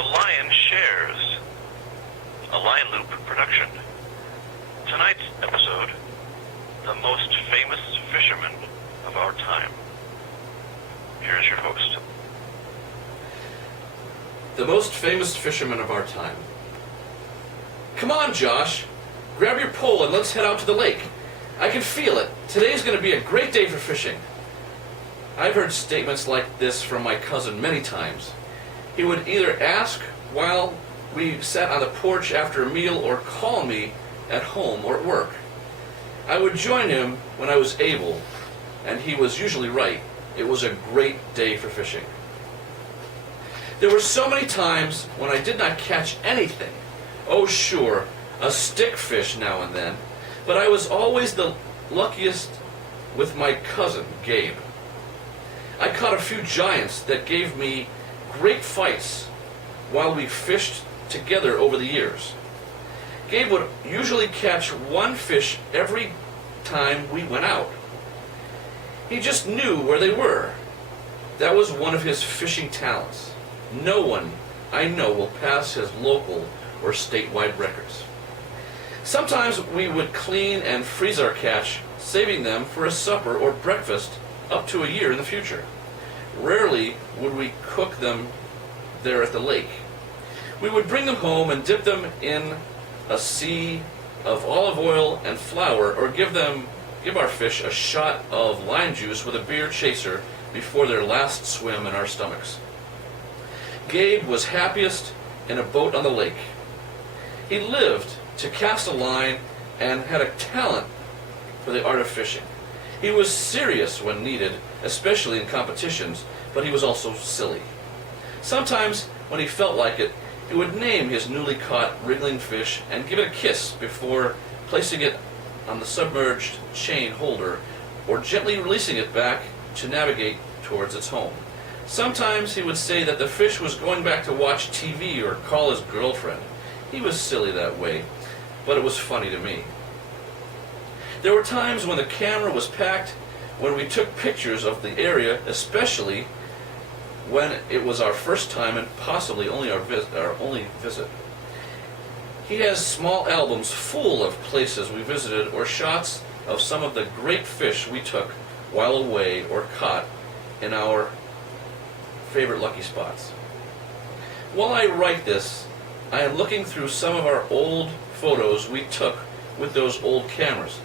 The Lion Shares, a Lion Loop production. Tonight's episode, the most famous fisherman of our time. Here's your host. The most famous fisherman of our time. Come on, Josh. Grab your pole and let's head out to the lake. I can feel it. Today's going to be a great day for fishing. I've heard statements like this from my cousin many times. He would either ask while we sat on the porch after a meal or call me at home or at work. I would join him when I was able, and he was usually right. It was a great day for fishing. There were so many times when I did not catch anything. Oh sure, a stick fish now and then, but I was always the luckiest with my cousin, Gabe. I caught a few giants that gave me great fights while we fished together over the years. Gabe would usually catch one fish every time we went out. He just knew where they were. That was one of his fishing talents. No one I know will pass his local or statewide records. Sometimes we would clean and freeze our catch, saving them for a supper or breakfast up to a year in the future. Rarely would we cook them there at the lake. We would bring them home and dip them in a sea of olive oil and flour, or give our fish a shot of lime juice with a beer chaser before their last swim in our stomachs. Gabe was happiest in a boat on the lake. He lived to cast a line and had a talent for the art of fishing. He was serious when needed, especially in competitions, but he was also silly. Sometimes, when he felt like it, he would name his newly caught wriggling fish and give it a kiss before placing it on the submerged chain holder or gently releasing it back to navigate towards its home. Sometimes he would say that the fish was going back to watch TV or call his girlfriend. He was silly that way, but it was funny to me. There were times when the camera was packed, when we took pictures of the area, especially when it was our first time and possibly only our only visit. He has small albums full of places we visited or shots of some of the great fish we took while away or caught in our favorite lucky spots. While I write this, I am looking through some of our old photos we took with those old cameras.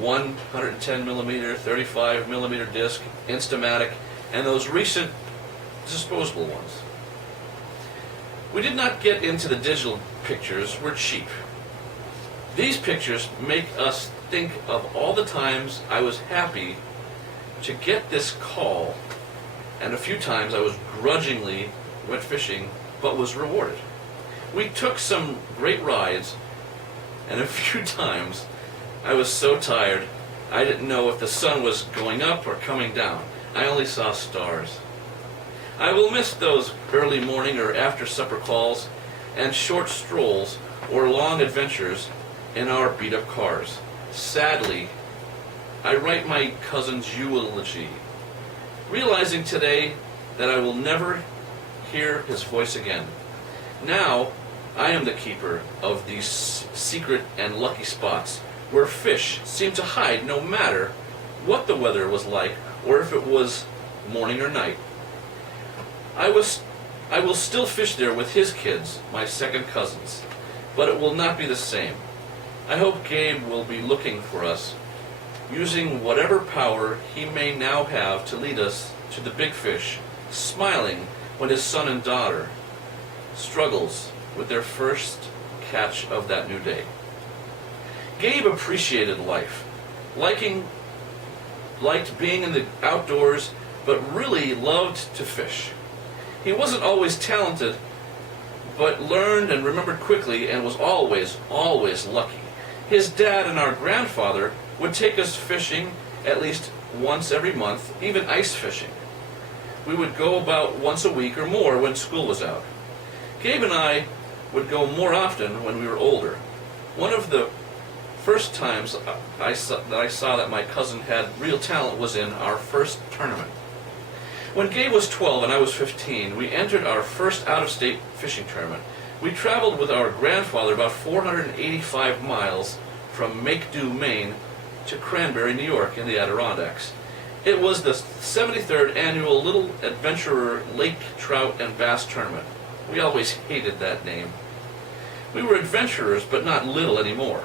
110mm, 35mm disc, Instamatic, and those recent disposable ones. We did not get into the digital pictures, we're cheap. These pictures make us think of all the times I was happy to get this call, and a few times I was grudgingly went fishing but was rewarded. We took some great rides, and a few times I was so tired I didn't know if the sun was going up or coming down. I only saw stars. I will miss those early morning or after supper calls and short strolls or long adventures in our beat-up cars. Sadly, I write my cousin's eulogy, realizing today that I will never hear his voice again. Now, I am the keeper of these secret and lucky spots where fish seem to hide no matter what the weather was like or if it was morning or night. I will still fish there with his kids, my second cousins, but it will not be the same. I hope Gabe will be looking for us, using whatever power he may now have to lead us to the big fish, smiling when his son and daughter struggles with their first catch of that new day. Gabe appreciated life, liked being in the outdoors, but really loved to fish. He wasn't always talented, but learned and remembered quickly and was always lucky. His dad and our grandfather would take us fishing at least once every month, even ice fishing. We would go about once a week or more when school was out. Gabe and I would go more often when we were older. One of the first times I saw that my cousin had real talent was in our first tournament. When Gabe was 12 and I was 15, we entered our first out-of-state fishing tournament. We traveled with our grandfather about 485 miles from Make-Do, Maine to Cranberry, New York in the Adirondacks. It was the 73rd annual Little Adventurer Lake Trout and Bass Tournament. We always hated that name. We were adventurers, but not little anymore.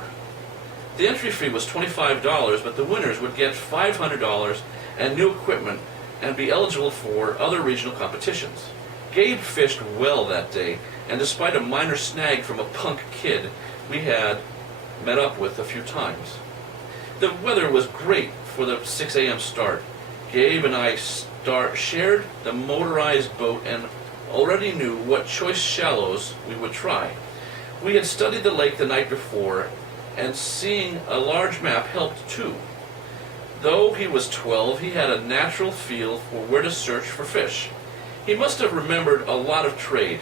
The entry fee was $25, but the winners would get $500 and new equipment and be eligible for other regional competitions. Gabe fished well that day, and despite a minor snag from a punk kid we had met up with a few times. The weather was great for the 6 a.m. start. Gabe and I shared the motorized boat and already knew what choice shallows we would try. We had studied the lake the night before, and seeing a large map helped too. Though he was 12, he had a natural feel for where to search for fish. He must have remembered a lot of trade.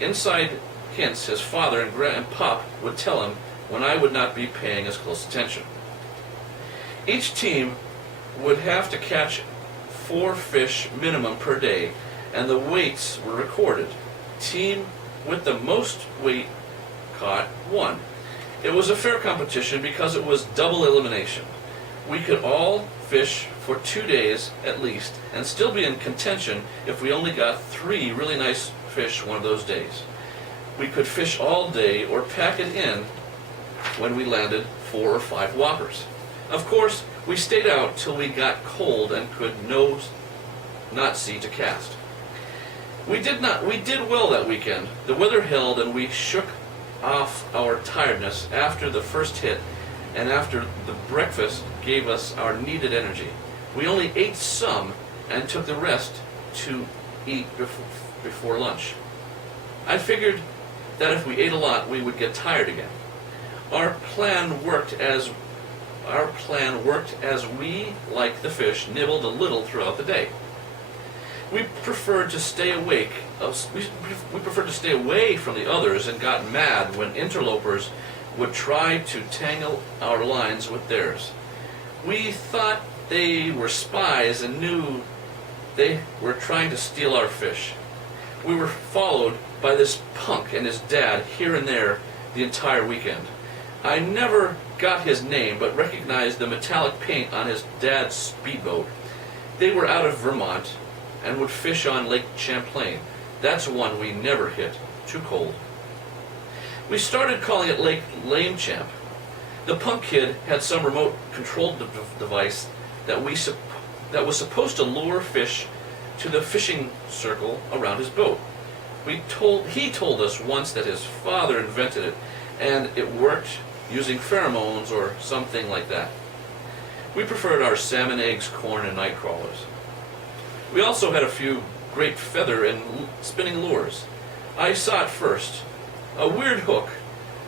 Inside hints his father and Pop would tell him when I would not be paying as close attention. Each team would have to catch 4 fish minimum per day, and the weights were recorded. Team with the most weight caught won. It was a fair competition because it was double elimination. We could all fish for 2 days at least and still be in contention if we only got 3 really nice fish one of those days. We could fish all day or pack it in when we landed 4 or 5 whoppers. Of course, we stayed out till we got cold and could not see to cast. We did well that weekend. The weather held and we shook off our tiredness after the first hit, and after the breakfast gave us our needed energy. We only ate some and took the rest to eat before lunch. I figured that if we ate a lot, we would get tired again. Our plan worked as we, like the fish, nibbled a little throughout the day. We preferred to stay away from the others and got mad when interlopers would try to tangle our lines with theirs. We thought they were spies and knew they were trying to steal our fish. We were followed by this punk and his dad here and there the entire weekend. I never got his name, but recognized the metallic paint on his dad's speedboat. They were out of Vermont and would fish on Lake Champlain. That's one we never hit. Too cold. We started calling it Lake Lame Champ. The punk kid had some remote-controlled device that was supposed to lure fish to the fishing circle around his boat. He told us once that his father invented it, and it worked using pheromones or something like that. We preferred our salmon eggs, corn, and night crawlers. We also had a few great feather and spinning lures. I saw it first, a weird hook,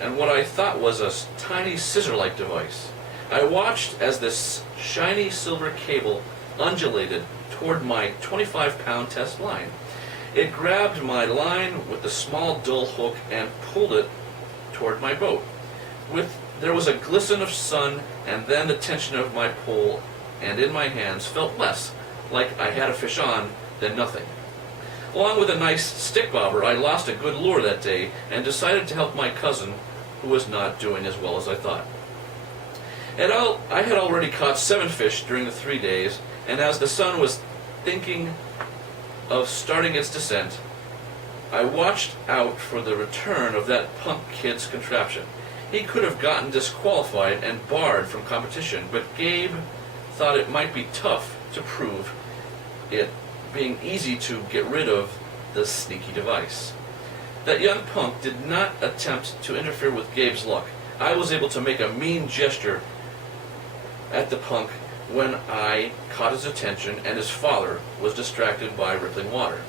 and what I thought was a tiny scissor-like device. I watched as this shiny silver cable undulated toward my 25-pound test line. It grabbed my line with the small dull hook and pulled it toward my boat. There was a glisten of sun, and then the tension of my pole and in my hands felt less like I had a fish on than nothing. Along with a nice stick bobber, I lost a good lure that day and decided to help my cousin, who was not doing as well as I thought. I had already caught 7 fish during the 3 days, and as the sun was thinking of starting its descent, I watched out for the return of that punk kid's contraption. He could have gotten disqualified and barred from competition, but Gabe thought it might be tough to prove it, being easy to get rid of the sneaky device. That young punk did not attempt to interfere with Gabe's luck. I was able to make a mean gesture at the punk when I caught his attention and his father was distracted by rippling water.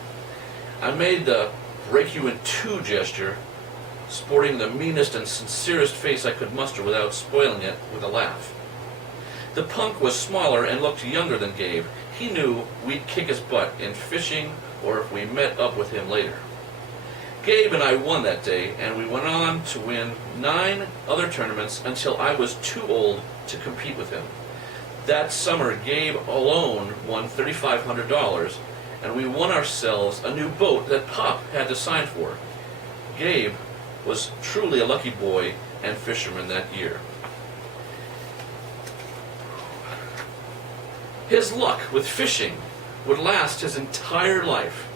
I made the break you in two gesture, sporting the meanest and sincerest face I could muster without spoiling it with a laugh. The punk was smaller and looked younger than Gabe. He knew we'd kick his butt in fishing or if we met up with him later. Gabe and I won that day, and we went on to win 9 other tournaments until I was too old to compete with him. That summer, Gabe alone won $3,500, and we won ourselves a new boat that Pop had to sign for. Gabe was truly a lucky boy and fisherman that year. His luck with fishing would last his entire life.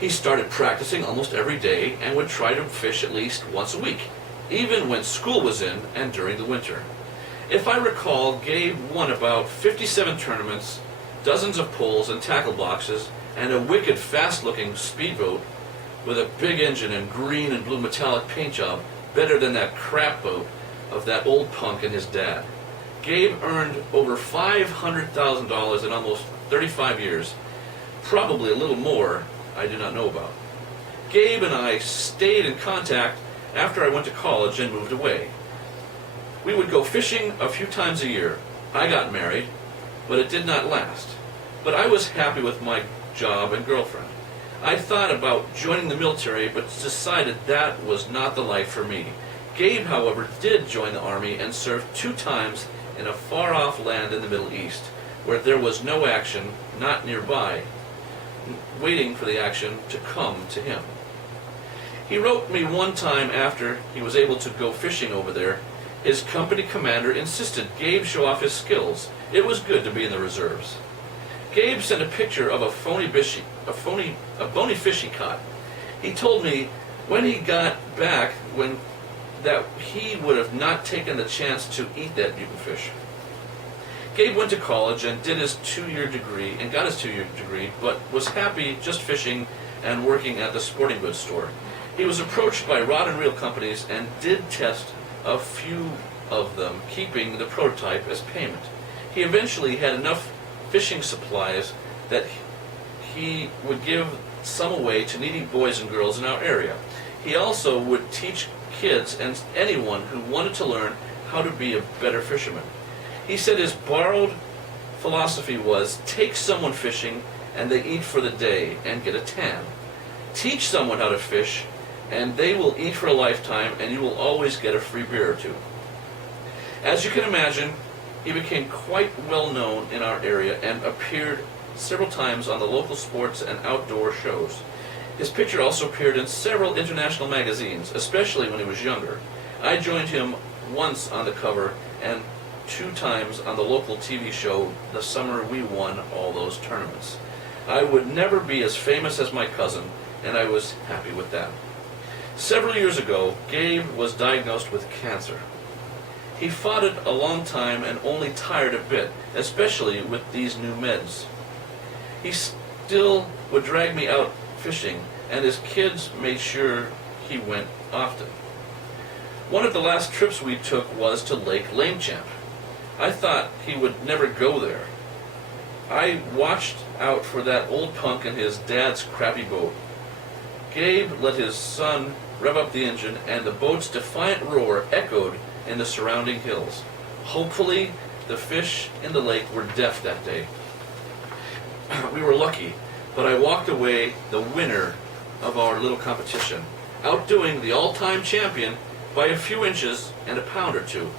He started practicing almost every day and would try to fish at least once a week, even when school was in and during the winter. If I recall, Gabe won about 57 tournaments, dozens of pulls and tackle boxes, and a wicked fast-looking speedboat with a big engine and green and blue metallic paint job, better than that crap boat of that old punk and his dad. Gabe earned over $500,000 in almost 35 years, probably a little more I do not know about. Gabe and I stayed in contact after I went to college and moved away. We would go fishing a few times a year. I got married, but it did not last. But I was happy with my job and girlfriend. I thought about joining the military, but decided that was not the life for me. Gabe, however, did join the Army and served 2 times in a far-off land in the Middle East, where there was no action, not nearby, waiting for the action to come to him. He wrote me one time after he was able to go fishing over there. His company commander insisted Gabe show off his skills. It was good to be in the reserves. Gabe sent a picture of a bony fish he caught. He told me when he got back that he would have not taken the chance to eat that beautiful fish. Gabe went to college and did his 2-year degree and got his 2-year degree, but was happy just fishing and working at the sporting goods store. He was approached by rod and reel companies and did test a few of them, keeping the prototype as payment. He eventually had enough fishing supplies that he would give some away to needy boys and girls in our area. He also would teach kids and anyone who wanted to learn how to be a better fisherman. He said his borrowed philosophy was, take someone fishing and they eat for the day and get a tan. Teach someone how to fish and they will eat for a lifetime and you will always get a free beer or two. As you can imagine, he became quite well known in our area and appeared several times on the local sports and outdoor shows. His picture also appeared in several international magazines, especially when he was younger. I joined him once on the cover and 2 times on the local TV show the summer we won all those tournaments. I would never be as famous as my cousin, and I was happy with that. Several years ago, Gabe was diagnosed with cancer. He fought it a long time and only tired a bit, especially with these new meds. He still would drag me out fishing, and his kids made sure he went often. One of the last trips we took was to Lake Lamechamp. I thought he would never go there. I watched out for that old punk and his dad's crappy boat. Gabe let his son rev up the engine, and the boat's defiant roar echoed in the surrounding hills. Hopefully, the fish in the lake were deaf that day. We were lucky, but I walked away the winner of our little competition, outdoing the all-time champion by a few inches and a pound or 2.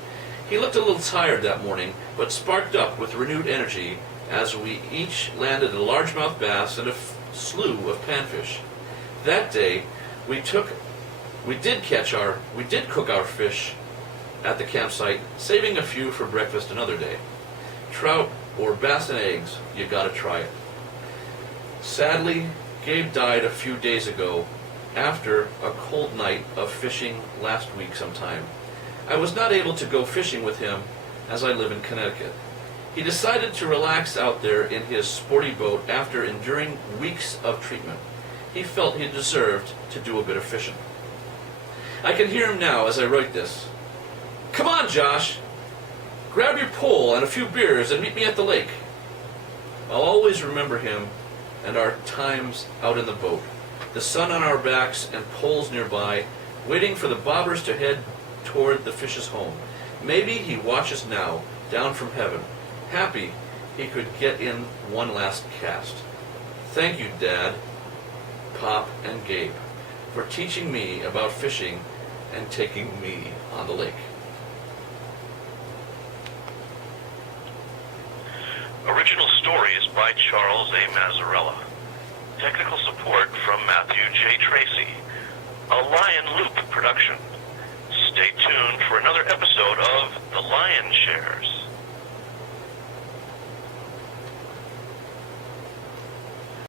He looked a little tired that morning, but sparked up with renewed energy as we each landed a largemouth bass and a slew of panfish. That day, we did cook our fish at the campsite, saving a few for breakfast another day. Trout or bass and eggs, you gotta try it. Sadly, Gabe died a few days ago after a cold night of fishing last week sometime. I was not able to go fishing with him as I live in Connecticut. He decided to relax out there in his sporty boat after enduring weeks of treatment. He felt he deserved to do a bit of fishing. I can hear him now as I write this. Come on, Josh! Grab your pole and a few beers and meet me at the lake. I'll always remember him and our times out in the boat, the sun on our backs and poles nearby, waiting for the bobbers to head toward the fish's home. Maybe he watches now, down from heaven, happy he could get in one last cast. Thank you, Dad, Pop, and Gabe, for teaching me about fishing and taking me on the lake. Original story stories by Charles A. Mazzarella. Technical support from Matthew J. Tracy. A Lion Loop production. Stay tuned for another episode of The Lion Shares.